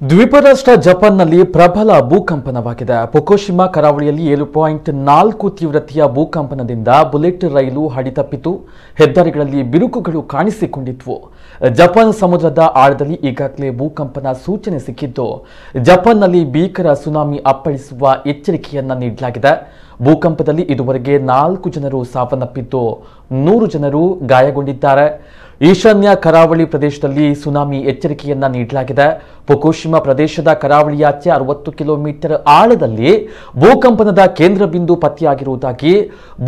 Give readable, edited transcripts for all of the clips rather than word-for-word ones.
ದ್ವೀಪರಾಷ್ಟ್ರ ಜಪಾನ್ನಲ್ಲಿ ಪ್ರಬಲ ಭೂಕಂಪನವಾಗಿದೆ. ಫುಕುಶಿಮಾ ಕರಾವಳಿಯಲ್ಲಿ 7.4 ತೀವ್ರತೆಯ ಭೂಕಂಪನದಿಂದ ಬುಲೆಟ್ ರೈಲು ಹಳಿತಪ್ಪಿತು. ಹೆದ್ದಾರಿಗಳಲ್ಲಿ ಬಿರುಕುಗಳು ಕಾಣಿಸಿಕೊಂಡಿದ್ವು. ಜಪಾನ್ ಸಮುದ್ರದ ಆಳದಲ್ಲಿ ಈಗಾಗಲೇ ಭೂಕಂಪನ ಸೂಚನೆ ಸಿಕ್ಕಿದ್ದು, ಜಪಾನ್ನಲ್ಲಿ ಭೀಕರ ಸುನಾಮಿ ಅಪ್ಪಳಿಸುವ ಎಚ್ಚರಿಕೆಯನ್ನ ನೀಡಲಾಗಿದೆ. ಭೂಕಂಪದಲ್ಲಿ ಇದುವರೆಗೆ 4 ಜನರು ಸಾವನ್ನಪ್ಪಿದ್ದು 100 ಜನರು ಗಾಯಗೊಂಡಿದ್ದಾರೆ. ಈಶಾನ್ಯ ಕರಾವಳಿ ಪ್ರದೇಶದಲ್ಲಿ ಸುನಾಮಿ ಎಚ್ಚರಿಕೆಯನ್ನ ನೀಡಲಾಗಿದೆ. ಫುಕುಶಿಮಾ ಪ್ರದೇಶದ ಕರಾವಳಿಯಾಚೆ 60 ಕಿಲೋಮೀಟರ್ ಆಳದಲ್ಲಿ ಭೂಕಂಪನದ ಕೇಂದ್ರ ಬಿಂದು ಪತ್ತೆಯಾಗಿರುವುದಾಗಿ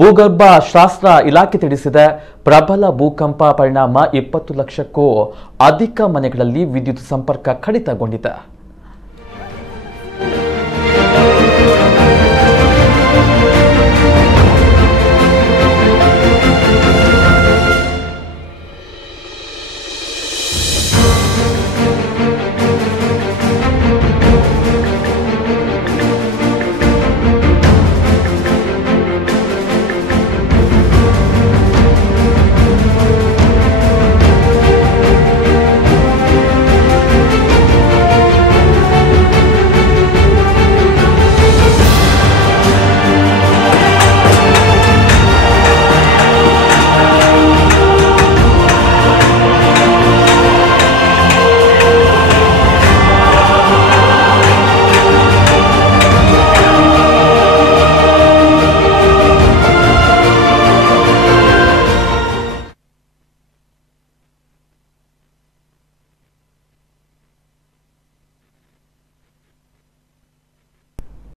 ಭೂಗರ್ಭ ಶಾಸ್ತ್ರ ಇಲಾಖೆ ತಿಳಿಸಿದೆ. ಪ್ರಬಲ ಭೂಕಂಪ ಪರಿಣಾಮ 20 ಲಕ್ಷಕ್ಕೂ ಅಧಿಕ ಮನೆಗಳಲ್ಲಿ ವಿದ್ಯುತ್ ಸಂಪರ್ಕ ಕಡಿತಗೊಂಡಿದೆ.